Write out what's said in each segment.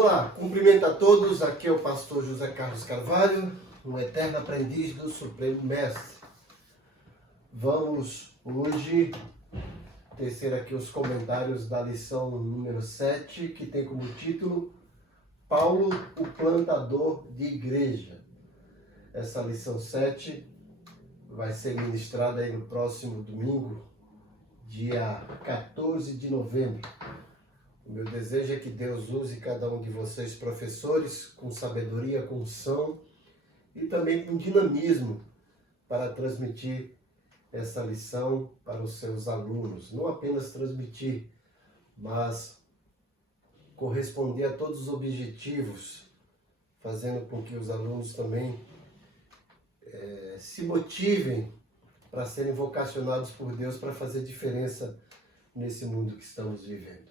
Olá, cumprimento a todos, aqui é o pastor José Carlos Carvalho, um eterno aprendiz do Supremo Mestre. Vamos hoje tecer aqui os comentários da lição número 7, que tem como título Paulo, o plantador de igreja. Essa lição 7 vai ser ministrada aí no próximo domingo, dia 14 de novembro. O meu desejo é que Deus use cada um de vocês, professores, com sabedoria, com unção e também com dinamismo para transmitir essa lição para os seus alunos. Não apenas transmitir, mas corresponder a todos os objetivos, fazendo com que os alunos também se motivem para serem vocacionados por Deus para fazer diferença nesse mundo que estamos vivendo.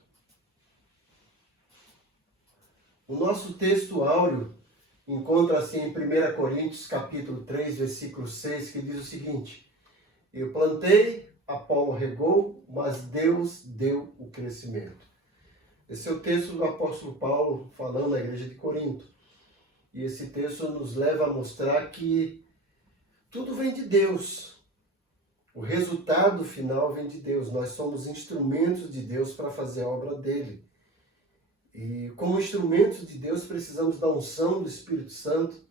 O nosso texto áureo encontra-se em 1 Coríntios capítulo 3, versículo 6, que diz o seguinte: eu plantei, Apolo regou, mas Deus deu o crescimento. Esse é o texto do apóstolo Paulo falando à igreja de Corinto. E esse texto nos leva a mostrar que tudo vem de Deus. O resultado final vem de Deus. Nós somos instrumentos de Deus para fazer a obra dele. E como instrumentos de Deus precisamos da unção do Espírito Santo.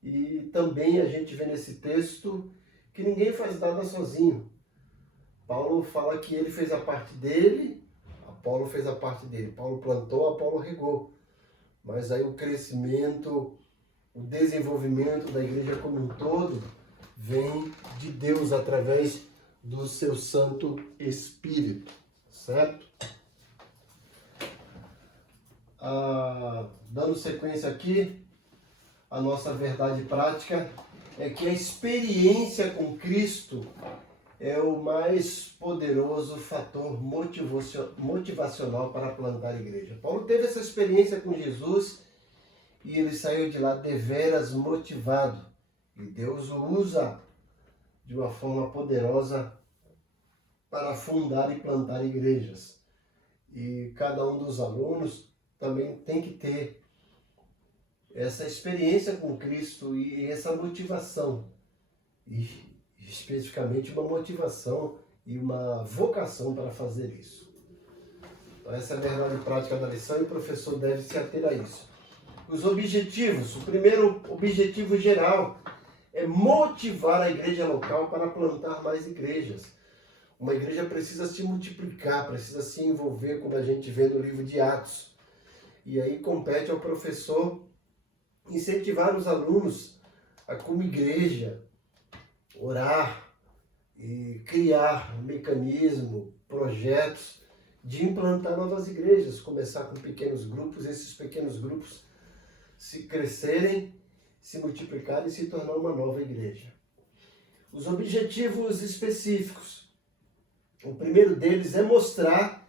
E também a gente vê nesse texto que ninguém faz nada sozinho. Paulo fala que ele fez a parte dele, Apolo fez a parte dele. Paulo plantou, Apolo regou. Mas aí o crescimento, o desenvolvimento da igreja como um todo vem de Deus através do seu Santo Espírito, certo? Dando sequência aqui, a nossa verdade prática é que a experiência com Cristo é o mais poderoso fator motivacional para plantar a igreja. Paulo teve essa experiência com Jesus e ele saiu de lá deveras motivado. E Deus o usa de uma forma poderosa para fundar e plantar igrejas. E cada um dos alunos também tem que ter essa experiência com Cristo e essa motivação. E especificamente uma motivação e uma vocação para fazer isso. Então essa é a verdade prática da lição e o professor deve se ater a isso. Os objetivos. O primeiro objetivo geral é motivar a igreja local para plantar mais igrejas. Uma igreja precisa se multiplicar, precisa se envolver, como a gente vê no livro de Atos. E aí compete ao professor incentivar os alunos a, como igreja, orar e criar um mecanismo, projetos de implantar novas igrejas, começar com pequenos grupos, esses pequenos grupos se crescerem, se multiplicarem e se tornar uma nova igreja. Os objetivos específicos. O primeiro deles é mostrar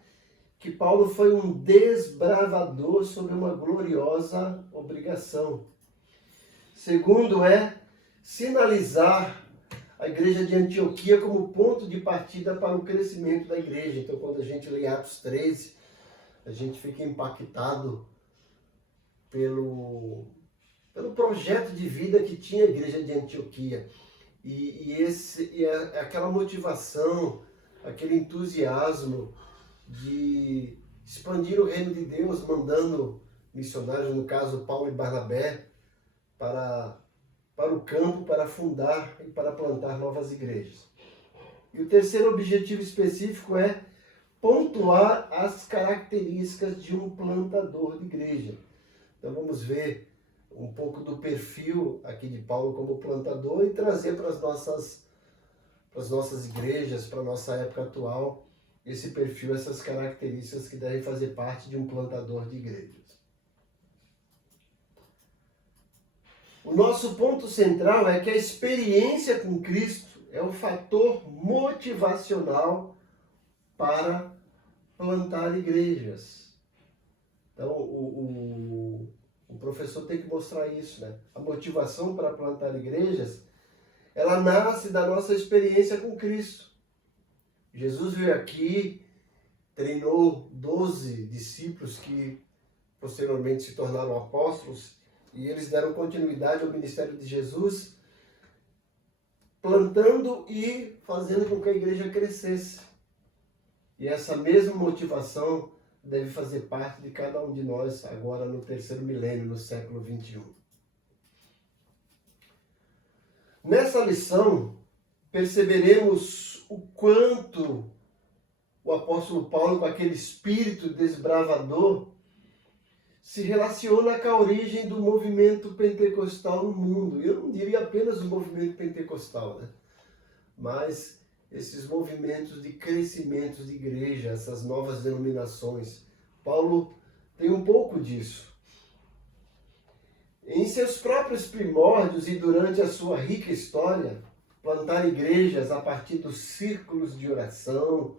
que Paulo foi um desbravador sobre uma gloriosa obrigação. Segundo é sinalizar a igreja de Antioquia como ponto de partida para o crescimento da igreja. Então, quando a gente lê Atos 13, a gente fica impactado pelo projeto de vida que tinha a igreja de Antioquia. E aquela motivação, aquele entusiasmo de expandir o reino de Deus, mandando missionários, no caso Paulo e Barnabé, para o campo, para fundar e para plantar novas igrejas. E o terceiro objetivo específico é pontuar as características de um plantador de igreja. Então vamos ver um pouco do perfil aqui de Paulo como plantador e trazer para as nossas igrejas, para a nossa época atual, esse perfil, essas características que devem fazer parte de um plantador de igrejas. O nosso ponto central é que a experiência com Cristo é o fator motivacional para plantar igrejas. Então, o professor tem que mostrar isso, né? A motivação para plantar igrejas, ela nasce da nossa experiência com Cristo. Jesus veio aqui, treinou 12 discípulos que posteriormente se tornaram apóstolos, e eles deram continuidade ao ministério de Jesus, plantando e fazendo com que a igreja crescesse. E essa mesma motivação deve fazer parte de cada um de nós agora no terceiro milênio, no século 21. Nessa lição, perceberemos o quanto o apóstolo Paulo, com aquele espírito desbravador, se relaciona com a origem do movimento pentecostal no mundo. Eu não diria apenas o movimento pentecostal, né? Mas esses movimentos de crescimento de igreja, essas novas denominações. Paulo tem um pouco disso. Em seus próprios primórdios e durante a sua rica história, plantar igrejas a partir dos círculos de oração,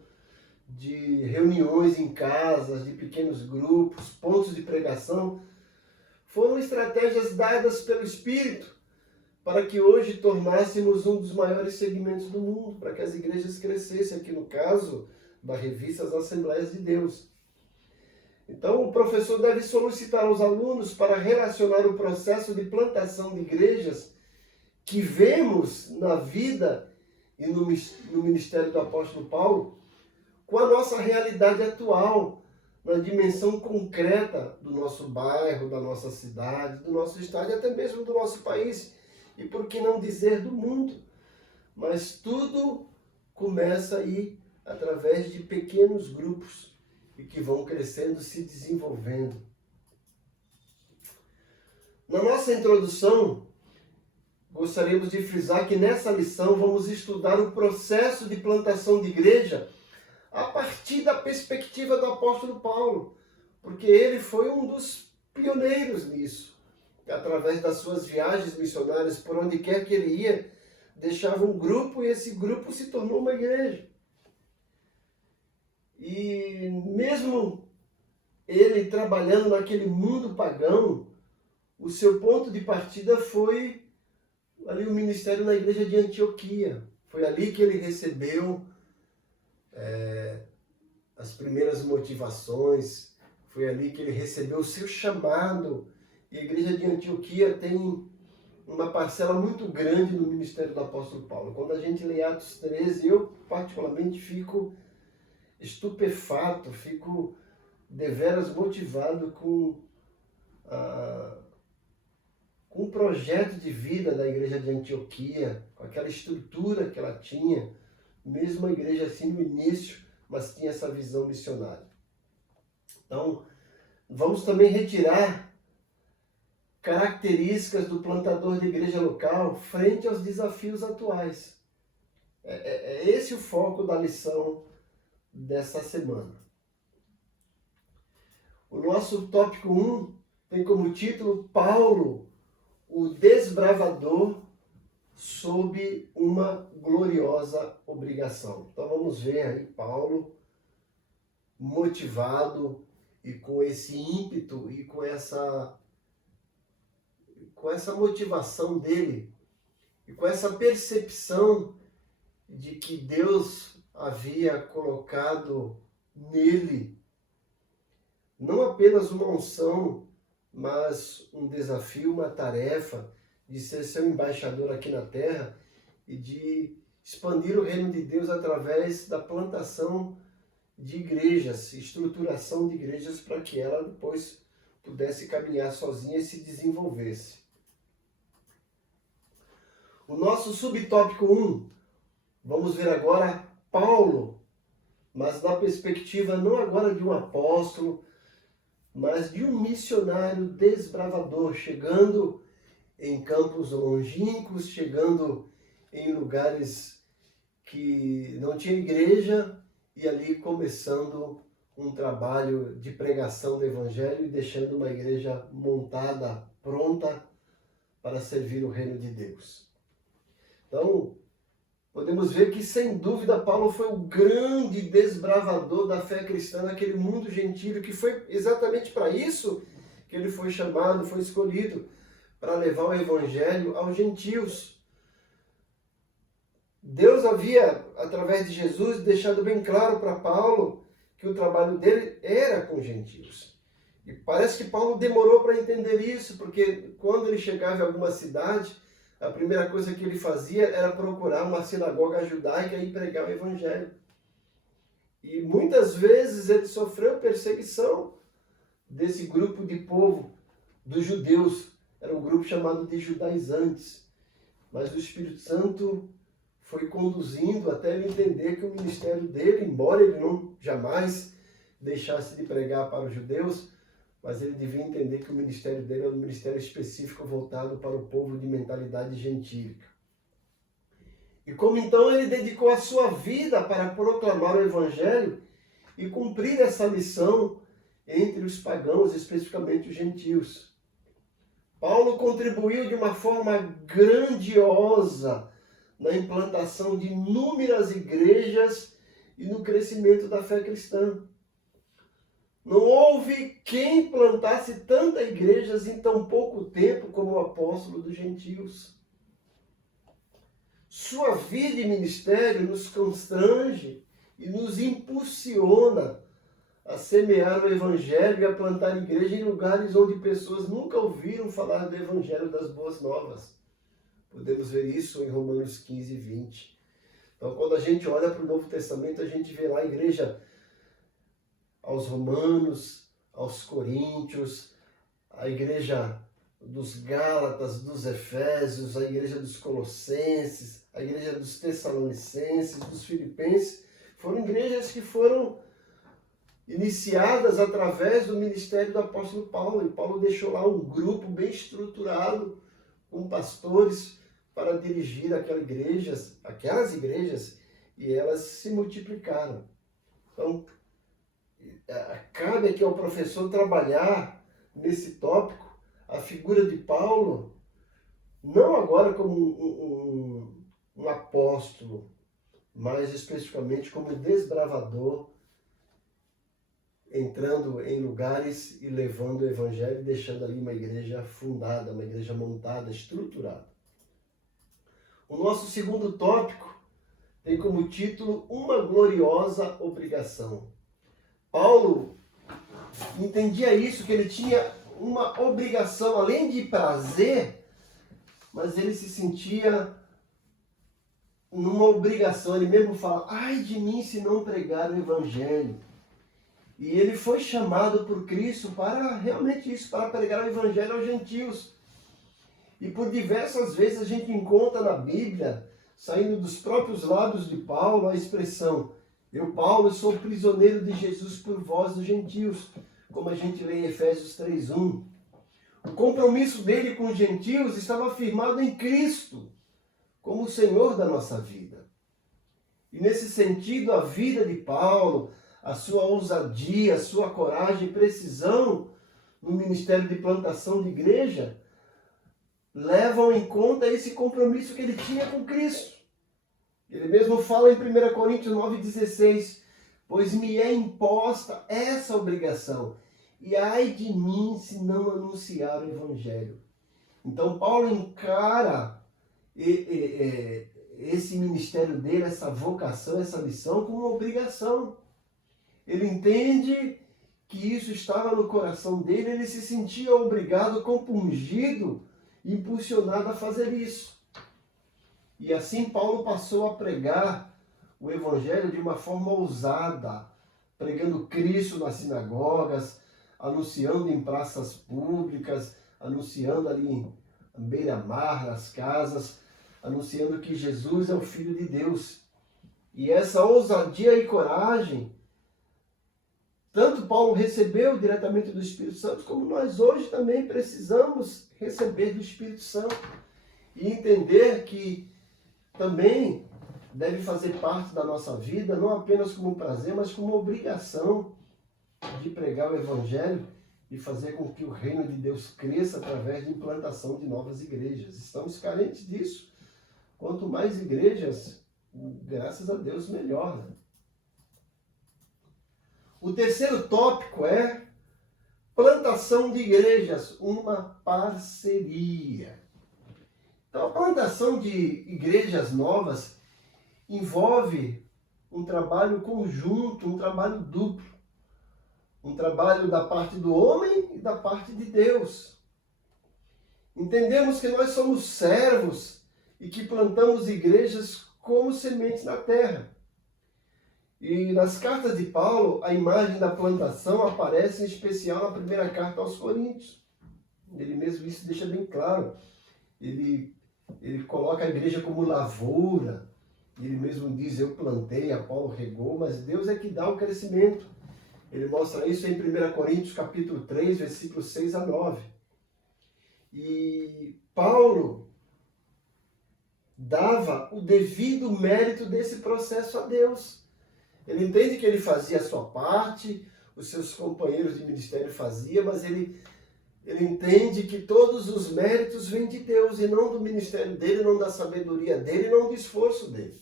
de reuniões em casas, de pequenos grupos, pontos de pregação, foram estratégias dadas pelo Espírito para que hoje tornássemos um dos maiores segmentos do mundo, para que as igrejas crescessem, aqui no caso da revista As Assembleias de Deus. Então, o professor deve solicitar aos alunos para relacionar o processo de plantação de igrejas que vemos na vida e no ministério do apóstolo Paulo com a nossa realidade atual, na dimensão concreta do nosso bairro, da nossa cidade, do nosso estado e até mesmo do nosso país. E por que não dizer do mundo? Mas tudo começa aí através de pequenos grupos e que vão crescendo, se desenvolvendo. Na nossa introdução, gostaríamos de frisar que nessa lição vamos estudar o processo de plantação de igreja a partir da perspectiva do apóstolo Paulo, porque ele foi um dos pioneiros nisso. Através das suas viagens missionárias, por onde quer que ele ia, deixava um grupo e esse grupo se tornou uma igreja. E mesmo ele trabalhando naquele mundo pagão, o seu ponto de partida foi ali o ministério na igreja de Antioquia. Foi ali que ele recebeu as primeiras motivações, foi ali que ele recebeu o seu chamado. E a igreja de Antioquia tem uma parcela muito grande no ministério do apóstolo Paulo. Quando a gente lê Atos 13, eu particularmente fico estupefato, fico deveras motivado com o projeto de vida da igreja de Antioquia, com aquela estrutura que ela tinha, mesmo a igreja assim no início, mas tinha essa visão missionária. Então, vamos também retirar características do plantador de igreja local frente aos desafios atuais. É esse o foco da lição dessa semana. O nosso tópico 1 tem como título Paulo, o desbravador sob uma gloriosa obrigação. Então vamos ver aí Paulo motivado e com esse ímpeto e com essa motivação dele e com essa percepção de que Deus havia colocado nele não apenas uma unção, mas um desafio, uma tarefa de ser seu embaixador aqui na terra e de expandir o reino de Deus através da plantação de igrejas, estruturação de igrejas para que ela depois pudesse caminhar sozinha e se desenvolvesse. O nosso subtópico 1, vamos ver agora Paulo, mas na perspectiva não agora de um apóstolo, mas de um missionário desbravador, chegando em campos longínquos, chegando em lugares que não tinha igreja e ali começando um trabalho de pregação do evangelho e deixando uma igreja montada, pronta para servir o reino de Deus. Então, podemos ver que, sem dúvida, Paulo foi o grande desbravador da fé cristã naquele mundo gentílio, que foi exatamente para isso que ele foi chamado, foi escolhido, para levar o evangelho aos gentios. Deus havia, através de Jesus, deixado bem claro para Paulo que o trabalho dele era com gentios. E parece que Paulo demorou para entender isso, porque quando ele chegava em alguma cidade, a primeira coisa que ele fazia era procurar uma sinagoga judaica e pregar o evangelho. E muitas vezes ele sofreu perseguição desse grupo de povo, dos judeus. Era um grupo chamado de judaizantes. Mas o Espírito Santo foi conduzindo até ele entender que o ministério dele, embora ele não jamais deixasse de pregar para os judeus, mas ele devia entender que o ministério dele é um ministério específico voltado para o povo de mentalidade gentílica. E como então ele dedicou a sua vida para proclamar o evangelho e cumprir essa missão entre os pagãos, especificamente os gentios. Paulo contribuiu de uma forma grandiosa na implantação de inúmeras igrejas e no crescimento da fé cristã. Não houve quem plantasse tantas igrejas em tão pouco tempo como o apóstolo dos gentios. Sua vida e ministério nos constrange e nos impulsiona a semear o evangelho e a plantar igreja em lugares onde pessoas nunca ouviram falar do evangelho das boas novas. Podemos ver isso em Romanos 15 e 20. Então, quando a gente olha para o Novo Testamento, a gente vê lá a igreja aos Romanos, aos Coríntios, a igreja dos Gálatas, dos Efésios, a igreja dos Colossenses, a igreja dos Tessalonicenses, dos Filipenses. Foram igrejas que foram iniciadas através do ministério do apóstolo Paulo. E Paulo deixou lá um grupo bem estruturado, com pastores, para dirigir aquelas igrejas, e elas se multiplicaram. Então, cabe aqui ao professor trabalhar nesse tópico a figura de Paulo, não agora como um apóstolo, mas especificamente como desbravador, entrando em lugares e levando o evangelho e deixando ali uma igreja fundada, uma igreja montada, estruturada. O nosso segundo tópico tem como título Uma Gloriosa Obrigação. Paulo entendia isso, que ele tinha uma obrigação, além de prazer, mas ele se sentia numa obrigação. Ele mesmo fala, ai de mim se não pregar o evangelho. E ele foi chamado por Cristo para realmente isso, para pregar o evangelho aos gentios. E por diversas vezes a gente encontra na Bíblia, saindo dos próprios lábios de Paulo, a expressão, eu, Paulo, sou prisioneiro de Jesus por vós, os gentios, como a gente lê em Efésios 3:1. O compromisso dele com os gentios estava firmado em Cristo, como o Senhor da nossa vida. E nesse sentido, a vida de Paulo, a sua ousadia, a sua coragem e precisão no ministério de plantação de igreja, levam em conta esse compromisso que ele tinha com Cristo. Ele mesmo fala em 1 Coríntios 9,16, pois me é imposta essa obrigação, e ai de mim se não anunciar o evangelho. Então Paulo encara esse ministério dele, essa vocação, essa missão, como uma obrigação. Ele entende que isso estava no coração dele, ele se sentia obrigado, compungido, impulsionado a fazer isso. E assim Paulo passou a pregar o evangelho de uma forma ousada, pregando Cristo nas sinagogas, anunciando em praças públicas, anunciando ali em beira-mar, nas casas, anunciando que Jesus é o Filho de Deus. E essa ousadia e coragem, tanto Paulo recebeu diretamente do Espírito Santo, como nós hoje também precisamos receber do Espírito Santo e entender que também deve fazer parte da nossa vida, não apenas como prazer, mas como obrigação de pregar o Evangelho e fazer com que o reino de Deus cresça através de implantação de novas igrejas. Estamos carentes disso. Quanto mais igrejas, graças a Deus, melhor. Né? O terceiro tópico é plantação de igrejas, uma parceria. Então, a plantação de igrejas novas envolve um trabalho conjunto, um trabalho duplo. Um trabalho da parte do homem e da parte de Deus. Entendemos que nós somos servos e que plantamos igrejas como sementes na terra. E nas cartas de Paulo, a imagem da plantação aparece em especial na primeira carta aos Coríntios. Ele mesmo isso deixa bem claro. Ele coloca a igreja como lavoura. Ele mesmo diz, eu plantei, Apolo regou, mas Deus é que dá o crescimento. Ele mostra isso em 1 Coríntios capítulo 3, versículos 6 a 9. E Paulo dava o devido mérito desse processo a Deus. Ele entende que ele fazia a sua parte, os seus companheiros de ministério faziam, mas ele entende que todos os méritos vêm de Deus e não do ministério dele, não da sabedoria dele, não do esforço dele.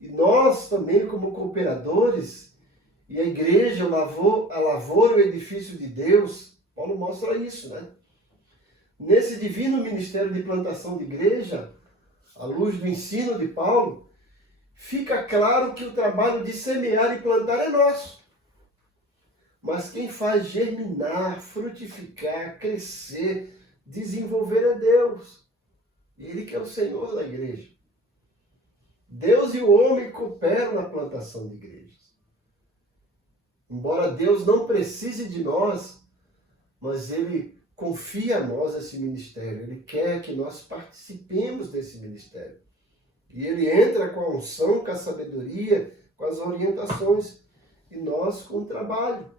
E nós também, como cooperadores, e a igreja, a lavoura, o edifício de Deus, Paulo mostra isso, né? Nesse divino ministério de plantação de igreja, à luz do ensino de Paulo, fica claro que o trabalho de semear e plantar é nosso. Mas quem faz germinar, frutificar, crescer, desenvolver é Deus. Ele que é o Senhor da igreja. Deus e o homem cooperam na plantação de igrejas. Embora Deus não precise de nós, mas Ele confia a nós esse ministério. Ele quer que nós participemos desse ministério. E Ele entra com a unção, com a sabedoria, com as orientações, e nós com o trabalho.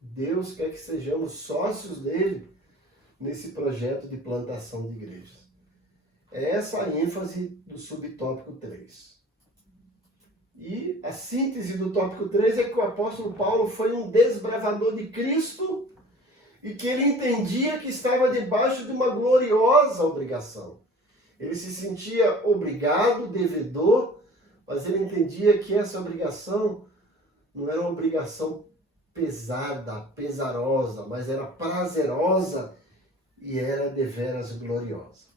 Deus quer que sejamos sócios dele nesse projeto de plantação de igrejas. É essa a ênfase do subtópico 3. E a síntese do tópico 3 é que o apóstolo Paulo foi um desbravador de Cristo e que ele entendia que estava debaixo de uma gloriosa obrigação. Ele se sentia obrigado, devedor, mas ele entendia que essa obrigação não era uma obrigação pesada, pesarosa, mas era prazerosa e era deveras gloriosa.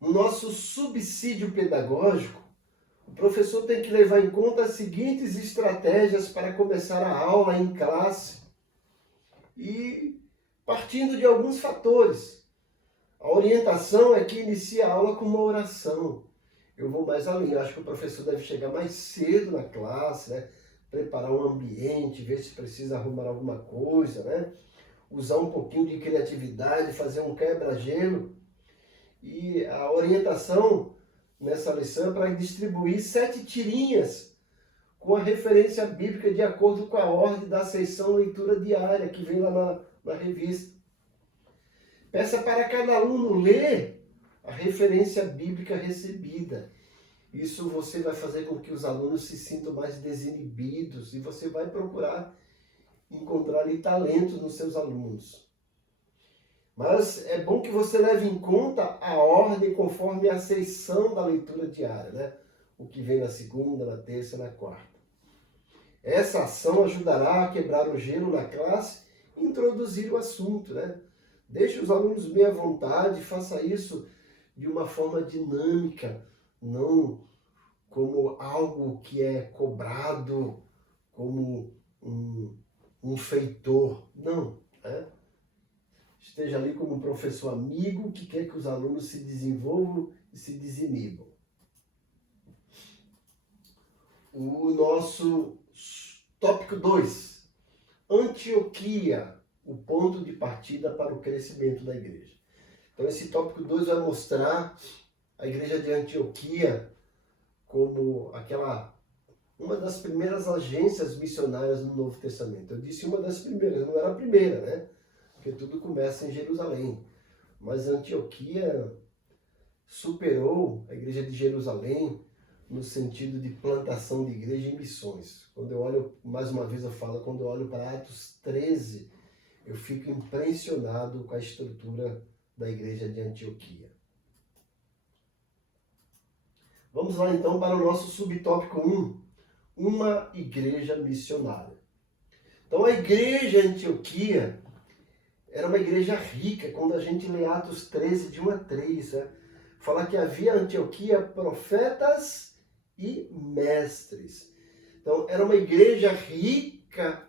No nosso subsídio pedagógico, o professor tem que levar em conta as seguintes estratégias para começar a aula em classe e partindo de alguns fatores. A orientação é que inicia a aula com uma oração. Eu vou mais além, acho que o professor deve chegar mais cedo na classe, né? Preparar um ambiente, ver se precisa arrumar alguma coisa, né? Usar um pouquinho de criatividade, fazer um quebra-gelo. E a orientação nessa lição é para distribuir 7 tirinhas com a referência bíblica de acordo com a ordem da seção leitura diária que vem lá na revista. Peça para cada aluno ler a referência bíblica recebida. Isso você vai fazer com que os alunos se sintam mais desinibidos e você vai procurar encontrar ali talentos nos seus alunos. Mas é bom que você leve em conta a ordem conforme a seção da leitura diária, né? O que vem na segunda, na terça e na quarta. Essa ação ajudará a quebrar o gelo na classe e introduzir o assunto, né? Deixe os alunos bem à vontade, faça isso de uma forma dinâmica, não como algo que é cobrado, como um feitor. Não, né? Esteja ali como um professor amigo que quer que os alunos se desenvolvam e se desinibam. O nosso tópico 2. Antioquia, o ponto de partida para o crescimento da igreja. Então esse tópico 2 vai mostrar a igreja de Antioquia como uma das primeiras agências missionárias no Novo Testamento. Eu disse uma das primeiras, não era a primeira, né? Porque tudo começa em Jerusalém. Mas Antioquia superou a igreja de Jerusalém no sentido de plantação de igreja e missões. Quando eu olho, mais uma vez eu falo, quando eu olho para Atos 13, eu fico impressionado com a estrutura da igreja de Antioquia. Vamos lá então para o nosso subtópico 1, uma igreja missionária. Então a igreja de Antioquia era uma igreja rica. Quando a gente lê Atos 13, de 1 a 3, né? Fala que havia em Antioquia profetas e mestres. Então, era uma igreja rica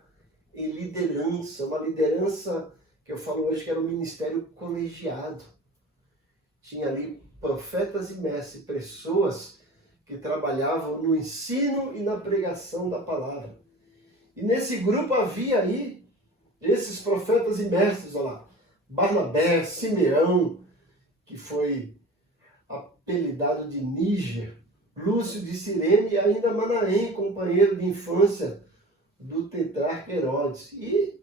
em liderança, uma liderança que eu falo hoje que era um ministério colegiado. Tinha ali profetas e mestres, pessoas que trabalhavam no ensino e na pregação da palavra. E nesse grupo havia aí esses profetas e mestres, olha lá, Barnabé, Simeão, que foi apelidado de Níger, Lúcio de Cirene e ainda Manaém, companheiro de infância do tetrarca Herodes. E,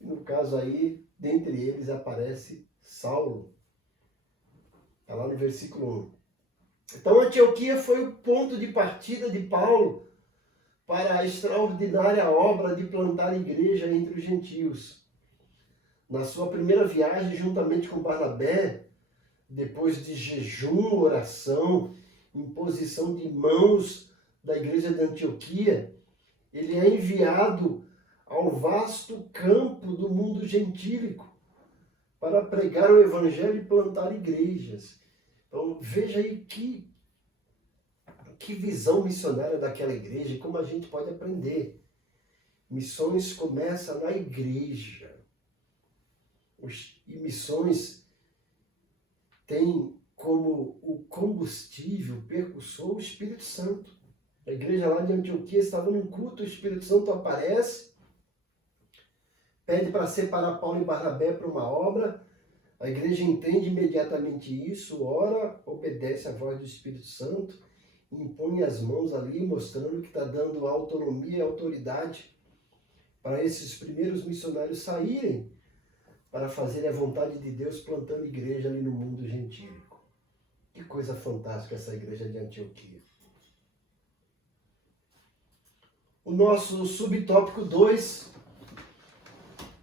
no caso aí, dentre eles aparece Saulo. Está lá no versículo 1. Então, Antioquia foi o ponto de partida de Paulo para a extraordinária obra de plantar igreja entre os gentios. Na sua primeira viagem, juntamente com Barnabé, depois de jejum, oração, imposição de mãos da igreja de Antioquia, ele é enviado ao vasto campo do mundo gentílico para pregar o evangelho e plantar igrejas. Então, veja aí que visão missionária daquela igreja e como a gente pode aprender. Missões começam na igreja. E missões têm como o combustível, o percussor, o Espírito Santo. A igreja lá de Antioquia estava num culto, o Espírito Santo aparece, pede para separar Paulo e Barnabé para uma obra. A igreja entende imediatamente isso, ora, obedece à voz do Espírito Santo, impõe as mãos ali, mostrando que está dando autonomia e autoridade para esses primeiros missionários saírem para fazerem a vontade de Deus, plantando igreja ali no mundo gentílico. Que coisa fantástica essa igreja de Antioquia. O nosso subtópico 2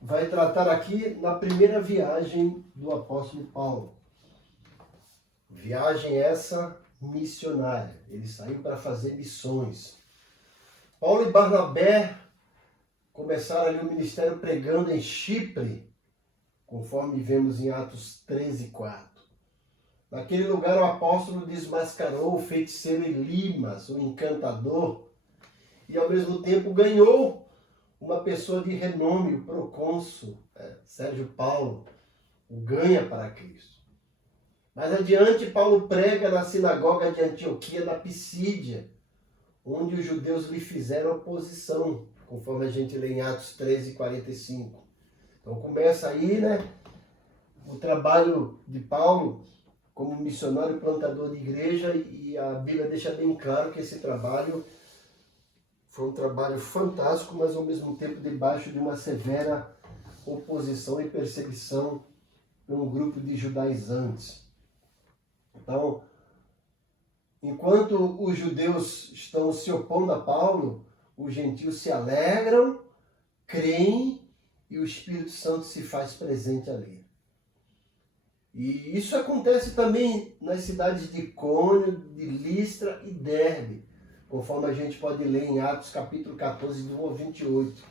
vai tratar aqui na primeira viagem do apóstolo Paulo. Viagem essa missionária. Ele saiu para fazer missões. Paulo e Barnabé começaram ali o ministério pregando em Chipre, conforme vemos em Atos 13:4. Naquele lugar o apóstolo desmascarou o feiticeiro Elimas, o encantador, e ao mesmo tempo ganhou uma pessoa de renome, o procônsul Sérgio Paulo, o ganha para Cristo. Mais adiante, Paulo prega na sinagoga de Antioquia, na Pisídia, onde os judeus lhe fizeram oposição, conforme a gente lê em Atos 13:45. Então começa aí, o trabalho de Paulo como missionário plantador de igreja, e a Bíblia deixa bem claro que esse trabalho foi um trabalho fantástico, mas ao mesmo tempo debaixo de uma severa oposição e perseguição de um grupo de judaizantes. Então, enquanto os judeus estão se opondo a Paulo, os gentios se alegram, creem e o Espírito Santo se faz presente ali. E isso acontece também nas cidades de Icônio, de Listra e Derbe, conforme a gente pode ler em Atos capítulo 14, do 1 ao 28.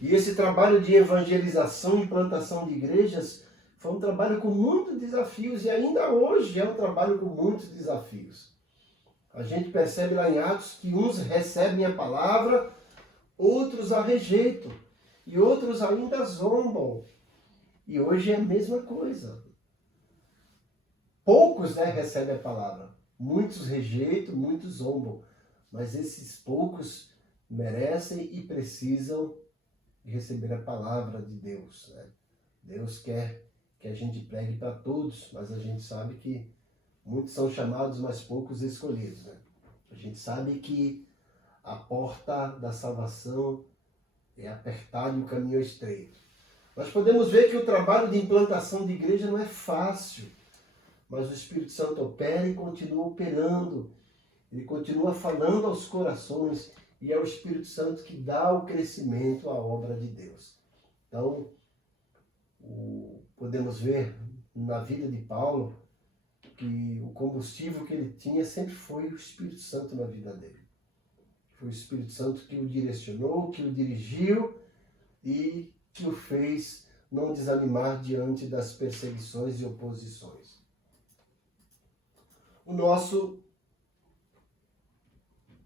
E esse trabalho de evangelização e plantação de igrejas foi um trabalho com muitos desafios, e ainda hoje é um trabalho com muitos desafios. A gente percebe lá em Atos que uns recebem a palavra, outros a rejeitam, e outros ainda zombam. E hoje é a mesma coisa. Poucos recebem a palavra, muitos rejeitam, muitos zombam, mas esses poucos merecem e precisam receber a palavra de Deus. Deus quer que a gente pregue para todos, mas a gente sabe que muitos são chamados, mas poucos escolhidos. A gente sabe que a porta da salvação é apertada e o caminho é estreito. Nós podemos ver que o trabalho de implantação de igreja não é fácil, mas o Espírito Santo opera e continua operando. Ele continua falando aos corações, e é o Espírito Santo que dá o crescimento à obra de Deus. Então, podemos ver na vida de Paulo que o combustível que ele tinha sempre foi o Espírito Santo na vida dele. Foi o Espírito Santo que o direcionou, que o dirigiu e que o fez não desanimar diante das perseguições e oposições. O nosso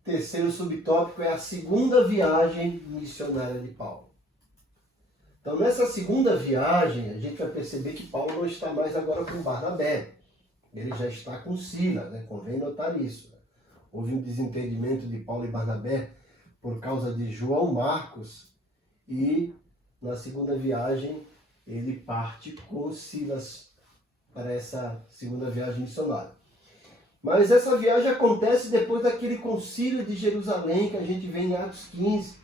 terceiro subtópico é a segunda viagem missionária de Paulo. Então, nessa segunda viagem, a gente vai perceber que Paulo não está mais agora com Barnabé. Ele já está com Silas, né? Convém notar isso. Né? Houve um desentendimento de Paulo e Barnabé por causa de João Marcos. E na segunda viagem, ele parte com Silas para essa segunda viagem missionária. Mas essa viagem acontece depois daquele concílio de Jerusalém que a gente vê em Atos 15.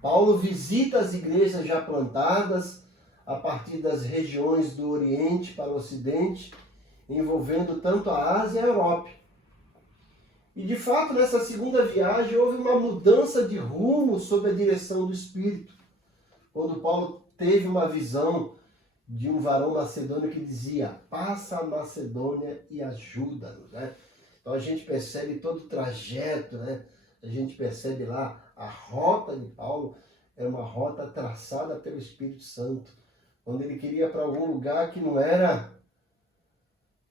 Paulo visita as igrejas já plantadas a partir das regiões do Oriente para o Ocidente, envolvendo tanto a Ásia e a Europa. E de fato, nessa segunda viagem, houve uma mudança de rumo sob a direção do Espírito. Quando Paulo teve uma visão de um varão macedônio que dizia: passa a Macedônia e ajuda-nos. Né? Então a gente percebe todo o trajeto, né? A gente percebe lá a rota de Paulo, é uma rota traçada pelo Espírito Santo. Quando ele queria ir para algum lugar que não era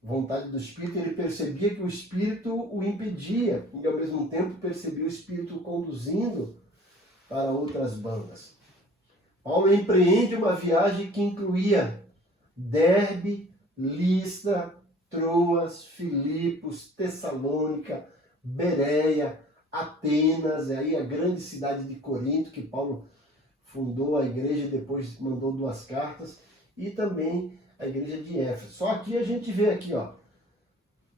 vontade do Espírito, ele percebia que o Espírito o impedia, e ao mesmo tempo percebia o Espírito conduzindo para outras bandas. Paulo empreende uma viagem que incluía Derbe, Listra, Troas, Filipos, Tessalônica, Bereia, Atenas, aí a grande cidade de Corinto, que Paulo fundou a igreja e depois mandou 2 cartas, e também a igreja de Éfeso. Só aqui a gente vê aqui, ó,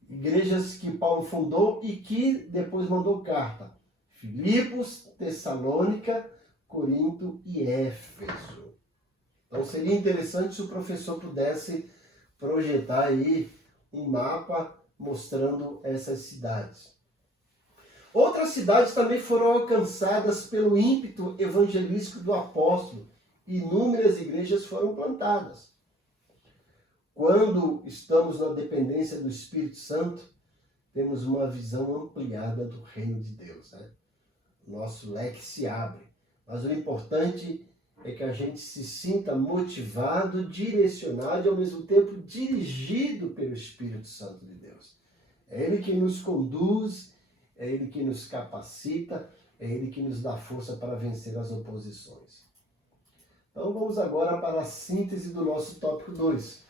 igrejas que Paulo fundou e que depois mandou carta. Filipos, Tessalônica, Corinto e Éfeso. Então seria interessante se o professor pudesse projetar aí um mapa mostrando essas cidades. Outras cidades também foram alcançadas pelo ímpeto evangelístico do apóstolo e inúmeras igrejas foram plantadas. Quando estamos na dependência do Espírito Santo, temos uma visão ampliada do reino de Deus. Né? Nosso leque se abre. Mas o importante é que a gente se sinta motivado, direcionado e ao mesmo tempo dirigido pelo Espírito Santo de Deus. É Ele que nos conduz, é Ele que nos capacita, é Ele que nos dá força para vencer as oposições. Então vamos agora para a síntese do nosso tópico 2.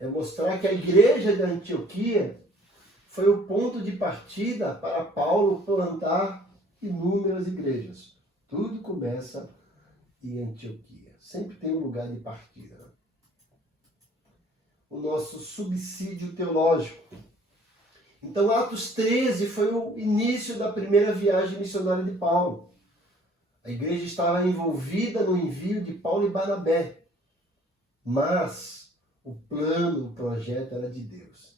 É mostrar que a igreja de Antioquia foi o ponto de partida para Paulo plantar inúmeras igrejas. Tudo começa em Antioquia. Sempre tem um lugar de partida. Né? O nosso subsídio teológico. Então, Atos 13 foi o início da primeira viagem missionária de Paulo. A igreja estava envolvida no envio de Paulo e Barnabé. Mas o plano, o projeto era de Deus.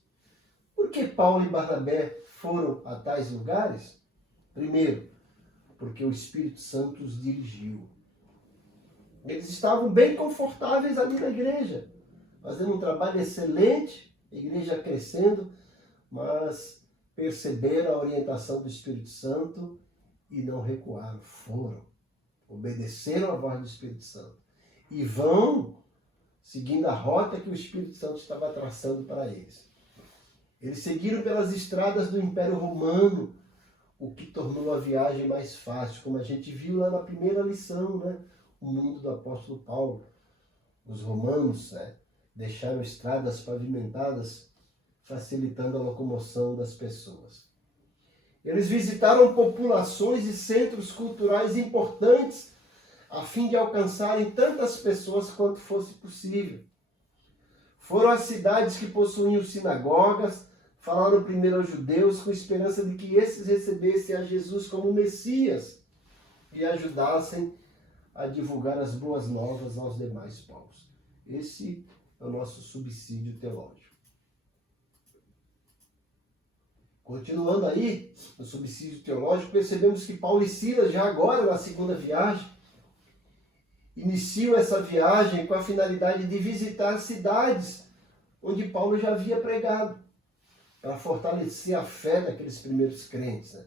Por que Paulo e Barnabé foram a tais lugares? Primeiro, porque o Espírito Santo os dirigiu. Eles estavam bem confortáveis ali na igreja, fazendo um trabalho excelente, a igreja crescendo, mas perceberam a orientação do Espírito Santo e não recuaram, foram, obedeceram a voz do Espírito Santo e vão seguindo a rota que o Espírito Santo estava traçando para eles. Eles seguiram pelas estradas do Império Romano, o que tornou a viagem mais fácil, como a gente viu lá na primeira lição, né? O mundo do apóstolo Paulo. Os romanos, né, deixaram estradas pavimentadas, facilitando a locomoção das pessoas. Eles visitaram populações e centros culturais importantes, a fim de alcançarem tantas pessoas quanto fosse possível. Foram às cidades que possuíam sinagogas, falaram primeiro aos judeus com esperança de que esses recebessem a Jesus como Messias e ajudassem a divulgar as boas novas aos demais povos. Esse é o nosso subsídio teológico. Continuando aí, no subsídio teológico, percebemos que Paulo e Silas, já agora na segunda viagem, iniciam essa viagem com a finalidade de visitar cidades onde Paulo já havia pregado, para fortalecer a fé daqueles primeiros crentes. Né?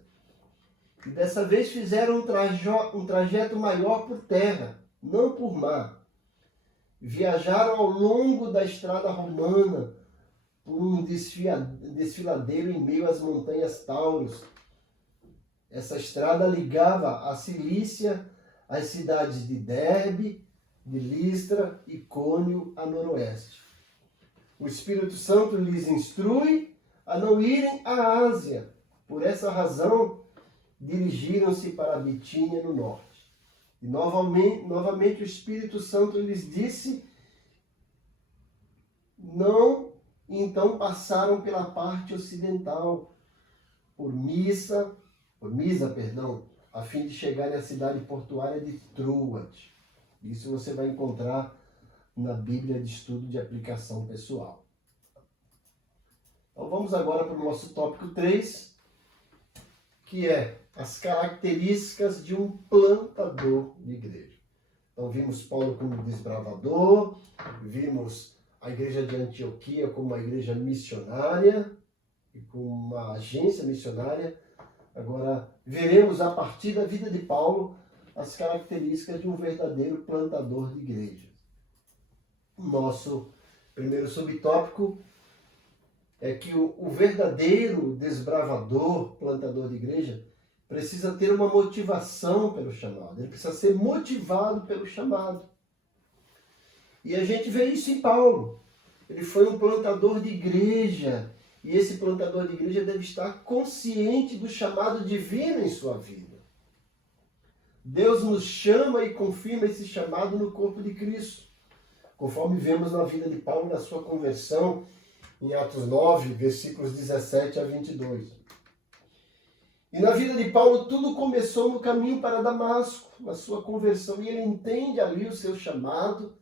E dessa vez fizeram um trajeto maior por terra, não por mar. Viajaram ao longo da estrada romana, por um desfiladeiro em meio às montanhas Taurus, Essa estrada ligava a Cilícia às cidades de Derbe, de Listra, Icônio a noroeste. O Espírito Santo lhes instrui a não irem à Ásia. Por essa razão, dirigiram-se para a Bitínia no norte. E novamente o Espírito Santo lhes disse, não, então passaram pela parte ocidental, por Misa, a fim de chegarem à cidade portuária de Troade. Isso você vai encontrar na Bíblia de Estudo de Aplicação Pessoal. Então vamos agora para o nosso tópico 3, que é as características de um plantador de igreja. Então vimos Paulo como desbravador, vimos a igreja de Antioquia como uma igreja missionária, e com uma agência missionária. Agora veremos a partir da vida de Paulo as características de um verdadeiro plantador de igreja. O nosso primeiro subtópico é que o verdadeiro desbravador, plantador de igreja, precisa ter uma motivação pelo chamado. Ele precisa ser motivado pelo chamado. E a gente vê isso em Paulo. Ele foi um plantador de igreja. E esse plantador de igreja deve estar consciente do chamado divino em sua vida. Deus nos chama e confirma esse chamado no corpo de Cristo. Conforme vemos na vida de Paulo, na sua conversão, em Atos 9, versículos 17 a 22. E na vida de Paulo, tudo começou no caminho para Damasco, na sua conversão. E ele entende ali o seu chamado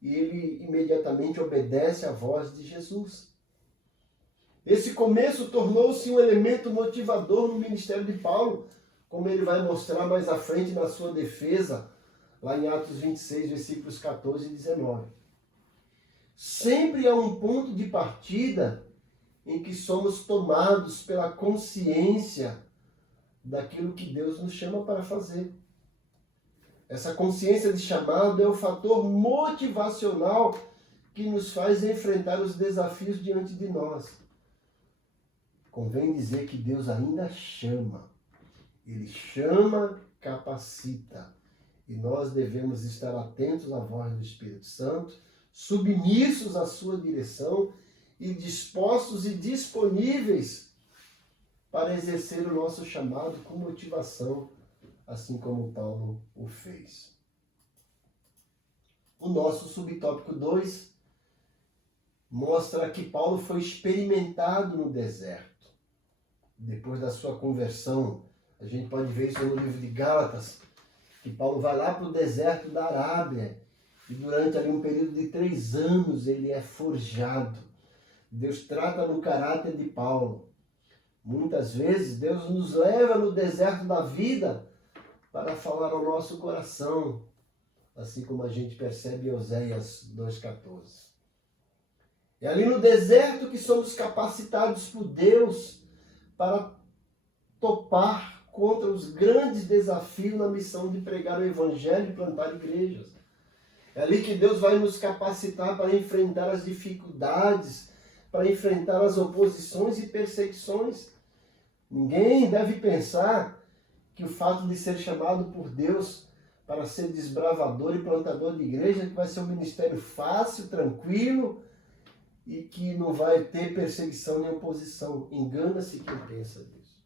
e ele imediatamente obedece à voz de Jesus. Esse começo tornou-se um elemento motivador no ministério de Paulo, como ele vai mostrar mais à frente na sua defesa, lá em Atos 26, versículos 14 e 19. Sempre há um ponto de partida em que somos tomados pela consciência daquilo que Deus nos chama para fazer. Essa consciência de chamado é o fator motivacional que nos faz enfrentar os desafios diante de nós. Convém dizer que Deus ainda chama. Ele chama, capacita. E nós devemos estar atentos à voz do Espírito Santo, submissos à sua direção e dispostos e disponíveis para exercer o nosso chamado com motivação, assim como Paulo o fez. O nosso subtópico 2 mostra que Paulo foi experimentado no deserto. Depois da sua conversão, a gente pode ver isso no livro de Gálatas, que Paulo vai lá para o deserto da Arábia e durante ali um período de 3 anos ele é forjado. Deus trata no caráter de Paulo. Muitas vezes Deus nos leva no deserto da vida para falar ao nosso coração, assim como a gente percebe em Oséias 2,14. É ali no deserto que somos capacitados por Deus para topar contra os grandes desafios na missão de pregar o Evangelho e plantar igrejas. É ali que Deus vai nos capacitar para enfrentar as dificuldades, para enfrentar as oposições e perseguições. Ninguém deve pensar que o fato de ser chamado por Deus para ser desbravador e plantador de igreja que vai ser um ministério fácil, tranquilo e que não vai ter perseguição nem oposição. Engana-se quem pensa nisso.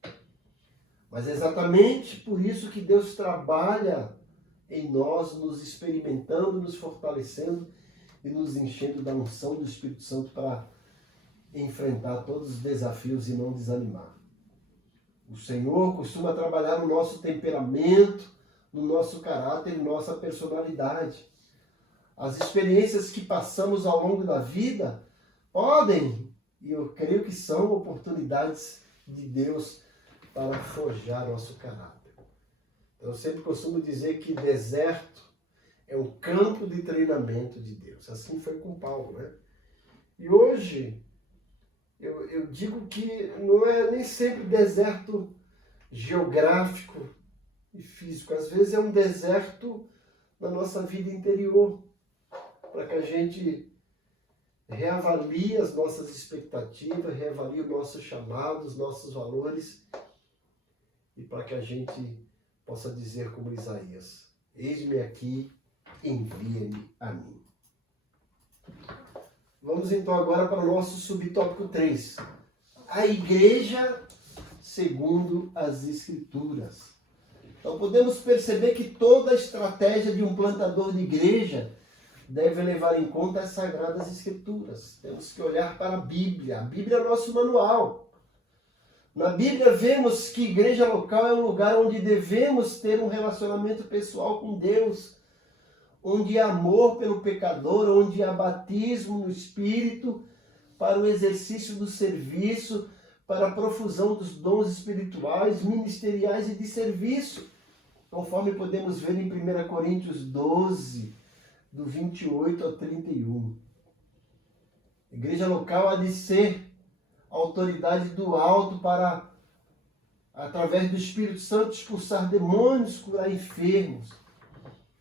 Mas é exatamente por isso que Deus trabalha em nós, nos experimentando, nos fortalecendo e nos enchendo da unção do Espírito Santo para enfrentar todos os desafios e não desanimar. O Senhor costuma trabalhar no nosso temperamento, no nosso caráter e nossa personalidade. As experiências que passamos ao longo da vida podem, e eu creio que são, oportunidades de Deus para forjar nosso caráter. Eu sempre costumo dizer que deserto é um campo de treinamento de Deus. Assim foi com Paulo, né? E hoje, eu digo que não é nem sempre deserto geográfico e físico. Às vezes é um deserto na nossa vida interior, para que a gente reavalie as nossas expectativas, reavalie o nosso chamado, os nossos valores e para que a gente possa dizer como Isaías: eis-me aqui, envia-me a mim. Vamos então agora para o nosso subtópico 3. A igreja segundo as Escrituras. Então podemos perceber que toda a estratégia de um plantador de igreja deve levar em conta as Sagradas Escrituras. Temos que olhar para a Bíblia. A Bíblia é o nosso manual. Na Bíblia vemos que igreja local é um lugar onde devemos ter um relacionamento pessoal com Deus, onde há amor pelo pecador, onde há batismo no Espírito para o exercício do serviço, para a profusão dos dons espirituais, ministeriais e de serviço, conforme podemos ver em 1 Coríntios 12, do 28 ao 31. A igreja local há de ser autoridade do alto para, através do Espírito Santo, expulsar demônios, curar enfermos.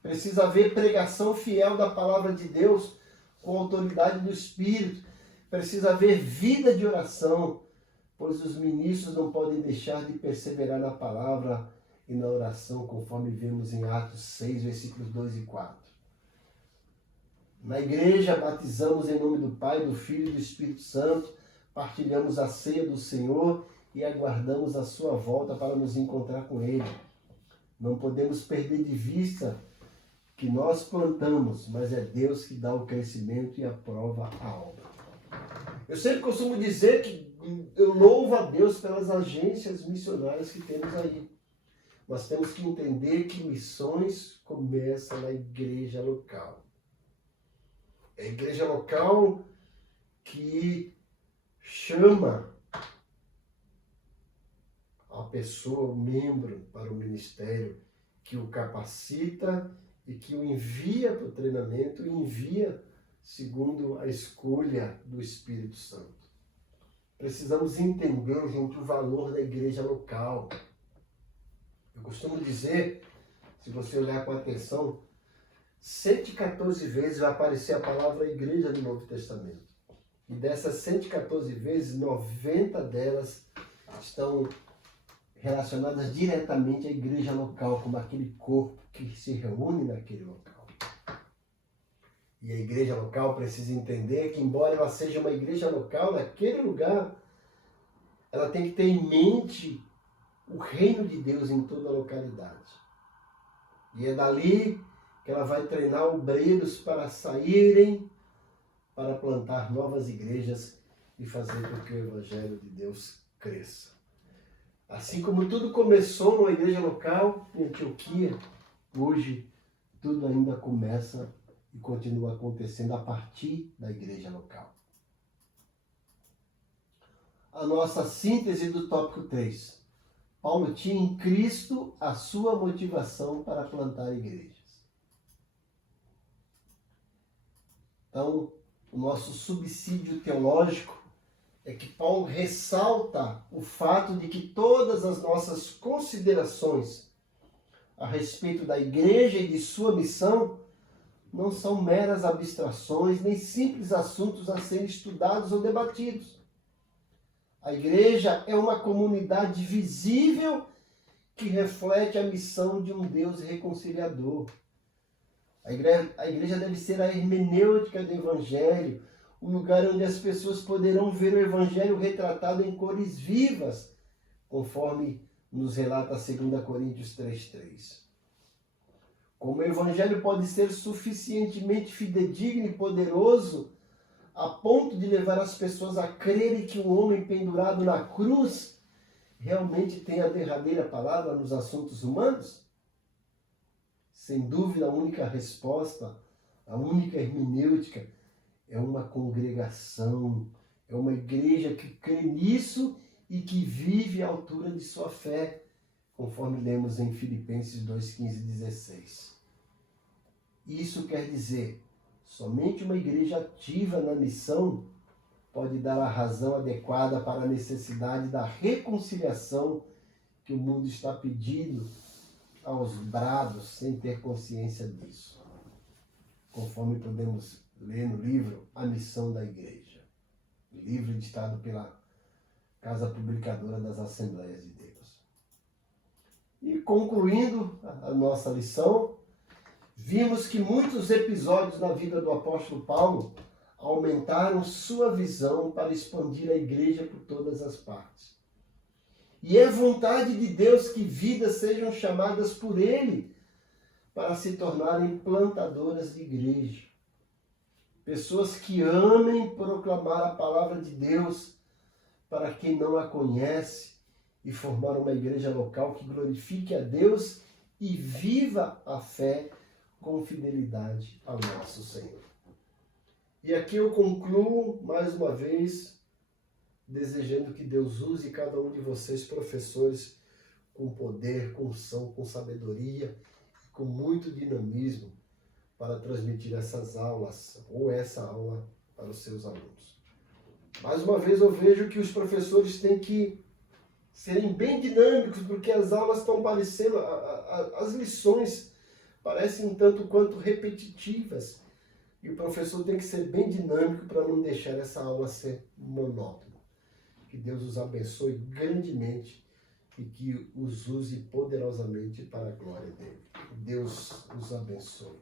Precisa haver pregação fiel da palavra de Deus com autoridade do Espírito. Precisa haver vida de oração, pois os ministros não podem deixar de perseverar na palavra e na oração, conforme vemos em Atos 6, versículos 2 e 4. Na igreja, batizamos em nome do Pai, do Filho e do Espírito Santo, partilhamos a ceia do Senhor e aguardamos a sua volta para nos encontrar com Ele. Não podemos perder de vista que nós plantamos, mas é Deus que dá o crescimento e aprova a obra. Eu sempre costumo dizer que eu louvo a Deus pelas agências missionárias que temos aí. Nós temos que entender que missões começam na igreja local. É a igreja local que chama a pessoa, o membro, para o ministério, que o capacita e que o envia para o treinamento e envia segundo a escolha do Espírito Santo. Precisamos entender, gente, o valor da igreja local. Eu costumo dizer, se você olhar com atenção, 114 vezes vai aparecer a palavra igreja no Novo Testamento. E dessas 114 vezes, 90 delas estão relacionadas diretamente à igreja local, como aquele corpo que se reúne naquele local. E a igreja local precisa entender que, embora ela seja uma igreja local, naquele lugar, ela tem que ter em mente o reino de Deus em toda a localidade. E é dali que ela vai treinar obreiros para saírem, para plantar novas igrejas e fazer com que o Evangelho de Deus cresça. Assim como tudo começou numa igreja local em Antioquia, hoje tudo ainda começa e continua acontecendo a partir da igreja local. A nossa síntese do tópico 3. Paulo tinha em Cristo a sua motivação para plantar igrejas. Então, o nosso subsídio teológico é que Paulo ressalta o fato de que todas as nossas considerações a respeito da igreja e de sua missão não são meras abstrações, nem simples assuntos a serem estudados ou debatidos. A igreja é uma comunidade visível que reflete a missão de um Deus reconciliador. A igreja deve ser a hermenêutica do Evangelho, um lugar onde as pessoas poderão ver o Evangelho retratado em cores vivas, conforme nos relata 2 Coríntios 3:3. Como o Evangelho pode ser suficientemente fidedigno e poderoso a ponto de levar as pessoas a crerem que o homem pendurado na cruz realmente tem a derradeira palavra nos assuntos humanos? Sem dúvida, a única resposta, a única hermenêutica é uma congregação, é uma igreja que crê nisso e que vive à altura de sua fé, conforme lemos em Filipenses 2:15 e 16. Isso quer dizer, somente uma igreja ativa na missão pode dar a razão adequada para a necessidade da reconciliação que o mundo está pedindo aos brados, sem ter consciência disso. Conforme podemos ler no livro A Missão da Igreja, livro editado pela Casa Publicadora das Assembleias de Deus. concluindo a nossa lição, vimos que muitos episódios na vida do apóstolo Paulo aumentaram sua visão para expandir a igreja por todas as partes. E é vontade de Deus que vidas sejam chamadas por Ele para se tornarem plantadoras de igreja. Pessoas que amem proclamar a palavra de Deus para quem não a conhece e formar uma igreja local que glorifique a Deus e viva a fé com fidelidade ao nosso Senhor. E aqui eu concluo mais uma vez desejando que Deus use cada um de vocês, professores, com poder, com unção, com sabedoria, com muito dinamismo para transmitir essas aulas ou essa aula para os seus alunos. Mais uma vez eu vejo que os professores têm que serem bem dinâmicos, porque as aulas estão parecendo, as lições parecem um tanto quanto repetitivas. E o professor tem que ser bem dinâmico para não deixar essa aula ser monótona. Que Deus os abençoe grandemente e que os use poderosamente para a glória dele. Deus os abençoe.